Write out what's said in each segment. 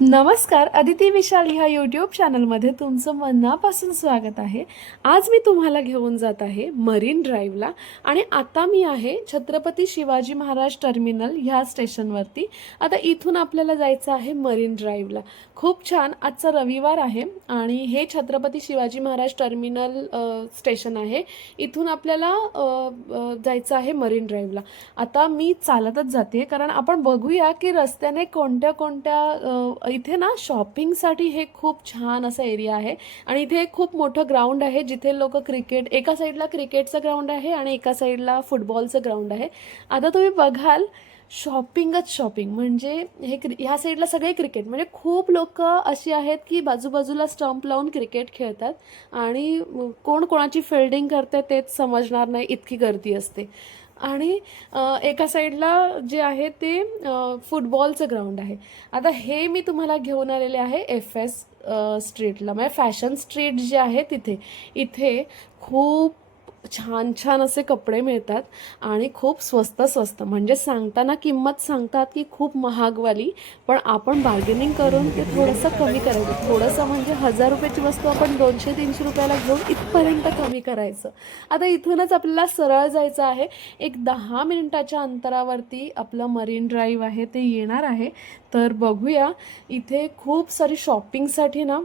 नमस्कार, अदिती विशाल ह्या यूट्यूब चॅनलमध्ये तुमचं मनापासून स्वागत आहे. आज मी तुम्हाला घेऊन जात आहे मरीन ड्राईव्हला आणि आता मी आहे छत्रपती शिवाजी महाराज टर्मिनल ह्या स्टेशनवरती. आता इथून आपल्याला जायचं आहे मरीन ड्राईव्हला. खूप छान, आजचा रविवार आहे आणि हे छत्रपती शिवाजी महाराज टर्मिनल स्टेशन आहे. इथून आपल्याला जायचं आहे मरीन ड्राईव्हला. आता मी चालतच जाते कारण आपण बघूया की रस्त्याने कोणत्या कोणत्या इथे ना शॉपिंगसाठी हे खूप छान असा एरिया आहे आणि इथे एक खूप मोठं ग्राउंड आहे जिथे लोक क्रिकेट, एका साईडला क्रिकेटचं ग्राउंड आहे आणि एका साईडला फुटबॉलचं ग्राउंड आहे. आता तुम्ही बघाल शॉपिंगच शॉपिंग, म्हणजे ह्या साईडला सगळे क्रिकेट, म्हणजे खूप लोक अशी आहेत की बाजूबाजूला स्टंप लावून क्रिकेट खेळतात आणि कोण कोणाची फिल्डिंग करते तेच समजणार नाही, इतकी गर्दी असते. आणि एका साईडला जे आहे ते फुटबॉलचं ग्राउंड आहे. आता हे मी तुम्हाला घेऊन आलेले आहे FS स्ट्रीटला, म्हणजे फॅशन स्ट्रीट जे आहे तिथे. इथे खूप छान छान असे कपडे मिळतात आणि खूप स्वस्त स्वस्त, म्हणजे सांगताना किंमत सांगतात की खूप महागवाली, पण आपण बार्गेनिंग करून ते थोडंसं कमी करायचं. थोडंसं म्हणजे 1000 रुपयाची वस्तू आपण 200-300 रुपयाला घेऊन इथपर्यंत कमी करायचं. आता इथूनच आपल्याला सरळ जायचं आहे. एक 10 मिनिटाच्या अंतरावरती आपलं मरीन ड्राईव्ह आहे ते येणार आहे. तर बघूया, इथे खूप सारी शॉपिंगसाठी ना,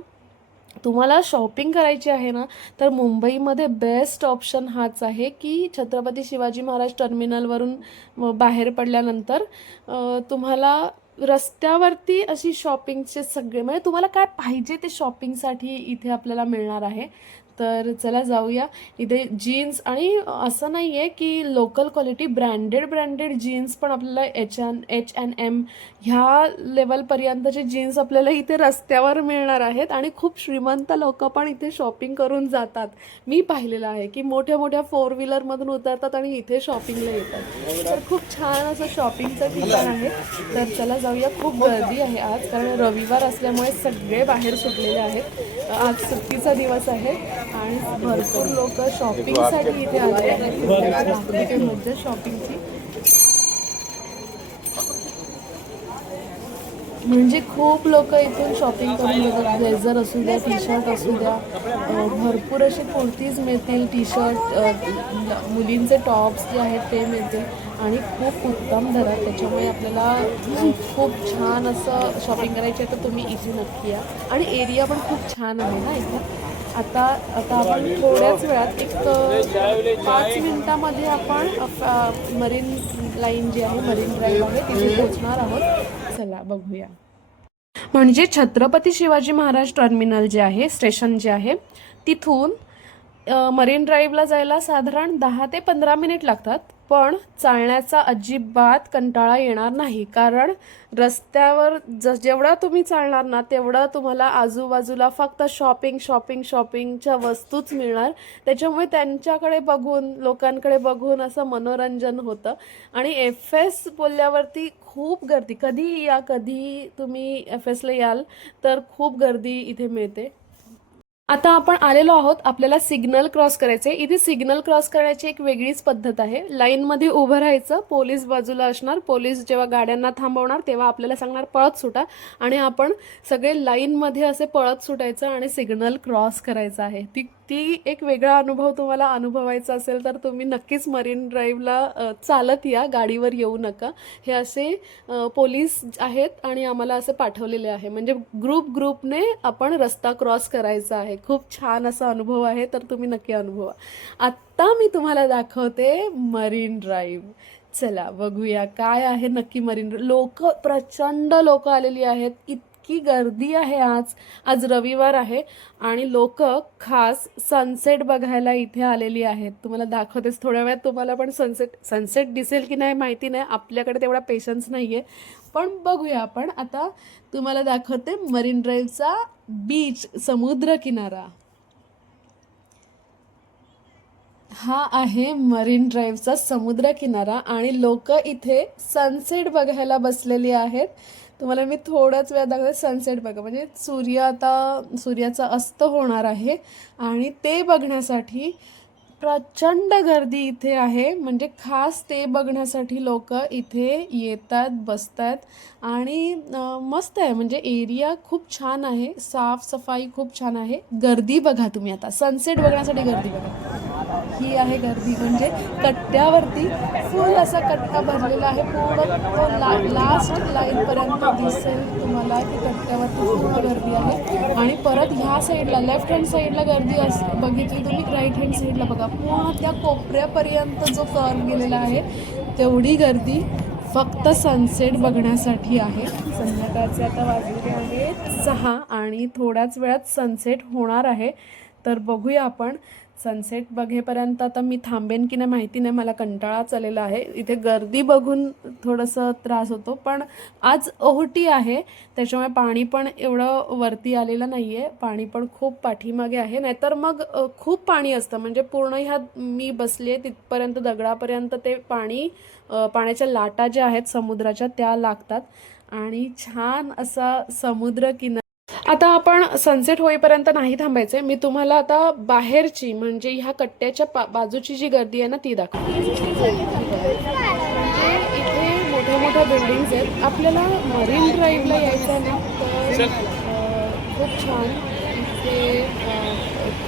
तुम्हाला शॉपिंग करायची आहे ना, तर मुंबईमध्ये बेस्ट ऑप्शन हाच आहे की छत्रपती शिवाजी महाराज टर्मिनलवरून बाहेर पडल्यानंतर तुम्हाला रस्त्यावरती अशी शॉपिंगचे सगळे, म्हणजे तुम्हाला काय पाहिजे ते शॉपिंगसाठी इथे आपल्याला मिळणार आहे. तर चला जाऊया. इथे जीन्स, आणि असं नाही आहे की local quality, branded branded jeans पण आपल्याला H&M ह्या लेवलपर्यंतचे जीन्स आपल्याला इथे रस्त्यावर मिळणार आहेत आणि खूप श्रीमंत लोक पण इथे शॉपिंग करून जातात. मी पाहिलेलं आहे की मोठ्या मोठ्या 4 व्हीलरमधून उतरतात आणि इथे शॉपिंगला येतात. तर खूप छान असं शॉपिंगचं ठिकाण आहे. तर चला जाऊया. खूप गर्दी आहे आज, कारण रविवार असल्यामुळे सगळे बाहेर सुटलेले आहेत. आज सुट्टीचा दिवस आहे आणि भरपूर लोक शॉपिंगसाठी इथे आले आहेत. मज्जा शॉपिंगची, म्हणजे खूप लोक इथून शॉपिंग करून जातात. ब्लेझर असू द्या, टी शर्ट असू द्या, भरपूर असे कुर्तीज मिळतील, टी शर्ट, मुलींचे टॉप्स जे आहेत ते मिळतील आणि खूप उत्तम दरात. त्याच्यामुळे आपल्याला खूप छान असं शॉपिंग करायची आहे तर तुम्ही इथे नक्की या. आणि एरिया पण खूप छान आहे ना इथं. आता आता आपण थोड्याच वेळात, एक 5 मिनिटामध्ये आपण मरीन लाईन जी आहे, मरीन ड्राईव्ह आहे, तिथे पोहोचणार आहोत. चला बघूया. म्हणजे छत्रपती शिवाजी महाराज टर्मिनल जे आहे, स्टेशन जे आहे, तिथून मरीन ड्राईव्हला जायला साधारण 10 ते 15 मिनिट लागतात. पण चालण्याचा अजिबात कंटाळा येणार नाही, कारण रस्त्यावर जेवढा तुम्ही चालणार ना तेवढं तुम्हाला आजूबाजूला फक्त शॉपिंग शॉपिंग शॉपिंगच्या वस्तूच मिळणार. त्याच्यामुळे त्यांच्याकडे बघून, लोकांकडे बघून असं मनोरंजन होतं. आणि FS बोलल्यावरती खूप गर्दी. कधी या, कधी तुम्ही FSला याल तर खूप गर्दी इथे मिळते. आता आपण आलेलो आहोत, आपल्याला सिग्नल क्रॉस करायचे. इथे सिग्नल क्रॉस करण्याची एक वेगळीच पद्धत आहे. लाईनमध्ये उभं राहायचं, पोलीस बाजूला असणार. पोलीस जेव्हा गाड्यांना थांबवणार तेव्हा आपल्याला सांगणार पळत सुटा, आणि आपण सगळे लाईनमध्ये असे पळत सुटायचं आणि सिग्नल क्रॉस करायचं आहे. ती ती एक वेगळा अनुभव तुम्हाला अनुभवायचा असेल तर तुम्ही नक्कीच मरीन ड्राईव्हला चालत या, गाडीवर येऊ नका. हे असे पोलीस आहेत आणि आम्हाला असं पाठवलेले आहे, म्हणजे ग्रुपने आपण रस्ता क्रॉस करायचा आहे. खूप छान असा अनुभव आहे, तर तुम्ही नक्की अनुभवा. आत्ता मी तुम्हाला दाखवते मरीन ड्राईव्ह. चला बघूया काय आहे नक्की मरीन ड्राईव्ह. लोक, प्रचंड लोक आलेली आहेत, इतकी गर्दी आहे आज. आज रविवार आहे आणि लोक खास सनसेट बघायला इथे आलेली आहेत. तुम्हाला दाखवतेच थोड्या वेळात. तुम्हाला पण सनसेट दिसेल की नाही माहिती नाही, आपल्याकडे तेवढा पेशन्स नाही आहे, पण बघूया आपण. आता तुम्हाला दाखवते मरीन ड्राईव्हचा बीच, समुद्र किनारा. हा आहे मरीन ड्राईव्हचा समुद्र किनारा आणि लोक इथे सनसेट बघायला बसलेली आहेत. तुम्हाला मी थोड्याच वेळात दाखवते. सनसेट बघा, म्हणजे सूर्याचा अस्त होणार आहे आणि ते बघण्यासाठी प्रचंड गर्दी इथे आहे, म्हणजे खास ते बघण्यासाठी लोक इथे येतात, बसतात. आणि मस्त आहे, म्हणजे एरिया खूप छान आहे, साफसफाई खूप छान आहे. गर्दी बघा तुम्ही, आता सनसेट बघण्यासाठी गर्दी बघा. ही आहे गर्दी, म्हणजे कट्ट्यावरती फुल असा कट्टा भरलेला आहे, पूर्ण तो लास्ट लाईनपर्यंत दिसेल तुम्हाला की कट्ट्यावरती पूर्ण गर्दी आहे. आणि परत ह्या साईडला लेफ्ट हँड साईडला गर्दी बघितली तुम्ही, राईट हँड साईडला बघा, पूर्ण त्या कोपऱ्यापर्यंत जो कर्व गेलेला आहे तेवढी गर्दी फक्त सनसेट बघण्यासाठी आहे. संध्याकाळचे आता वाजलेले आहेत 6 आणि थोड्याच वेळात सनसेट होणार आहे. तर बघूया आपण सनसेट बघेपर्यंत. आता मी थांबेन की नाही माहिती नाही, मला कंटाळाच आलेला आहे. इथे गर्दी बघून थोडंसं त्रास होतो, पण आज ओहोटी आहे त्याच्यामुळे पाणी पण एवढं वरती आलेलं नाही आहे, पाणी पण खूप पाठीमागे आहे. नाहीतर मग खूप पाणी असतं, म्हणजे पूर्ण ह्या मी बसले तिथपर्यंत दगडापर्यंत ते पाण्याच्या लाटा ज्या आहेत समुद्राच्या त्या लागतात आणि छान असा समुद्र किनारा. आता आपण सनसेट होईपर्यंत नाही थांबायचं आहे, मी तुम्हाला आता बाहेरची म्हणजे ह्या कट्ट्याच्या बाजूची जी गर्दी आहे ना ती दाखवते. म्हणजे इथे मोठ्या मोठ्या बिल्डिंग्स आहेत. आपल्याला मरीन ड्राईव्हला यायचं आहे ना तर खूप छान इथे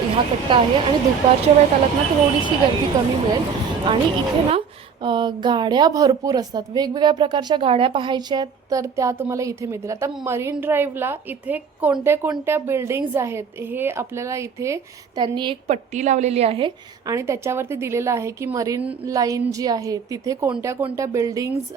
ह्या कट्टा आहे आणि दुपारच्या वेळेत आलात ना थोडीशी गर्दी कमी मिळेल. आणि इथे ना गाड्या भरपूर असतात, वेगवेगळ्या प्रकारच्या गाड्या पाहायच्या आहेत तर त्या तुम्हाला इथे मिळतील. आता मरीन ड्राईव्हला इथे कोणत्या कोणत्या बिल्डिंग्ज आहेत हे आपल्याला इथे त्यांनी एक पट्टी लावलेली आहे आणि त्याच्यावरती दिलेलं आहे की मरीन लाईन जी आहे तिथे कोणत्या कोणत्या बिल्डिंग्ज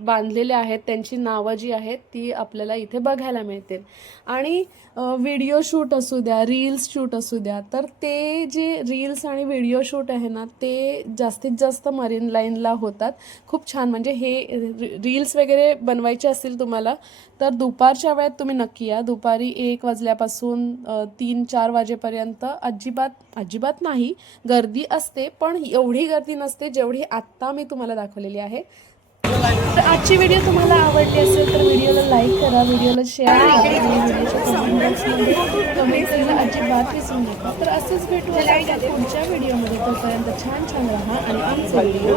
बांधलेल्या आहेत, त्यांची नावं जी आहेत ती आपल्याला इथे बघायला मिळतील. आणि व्हिडिओ शूट असू द्या, रील्स शूट असू द्या, तर ते जे रील्स आणि व्हिडिओ शूट आहे ना ते जास्तीत जास्त मरीन लाईनला होतात. खूप छान, म्हणजे हे रील्स वगैरे बनवायचे असतील तुम्हाला तर दुपारच्या वेळेत तुम्ही नक्की या. दुपारी 1 वाजल्यापासून 3-4 वाजेपर्यंत अजिबात नाही गर्दी असते, पण एवढी गर्दी नसते जेवढी आत्ता मी तुम्हाला दाखवलेली आहे. तर आजची व्हिडिओ तुम्हाला आवडली असेल तर व्हिडिओला लाईक करा, व्हिडिओला शेअर करा आणि व्हिडिओच्या कमेंट बॉक्समध्ये कमेंट करायला अजिबात विसरू नका. तर असंच भेटू पुढच्या व्हिडिओमध्ये. तोपर्यंत छान छान राहा आणि आमचे व्हिडिओ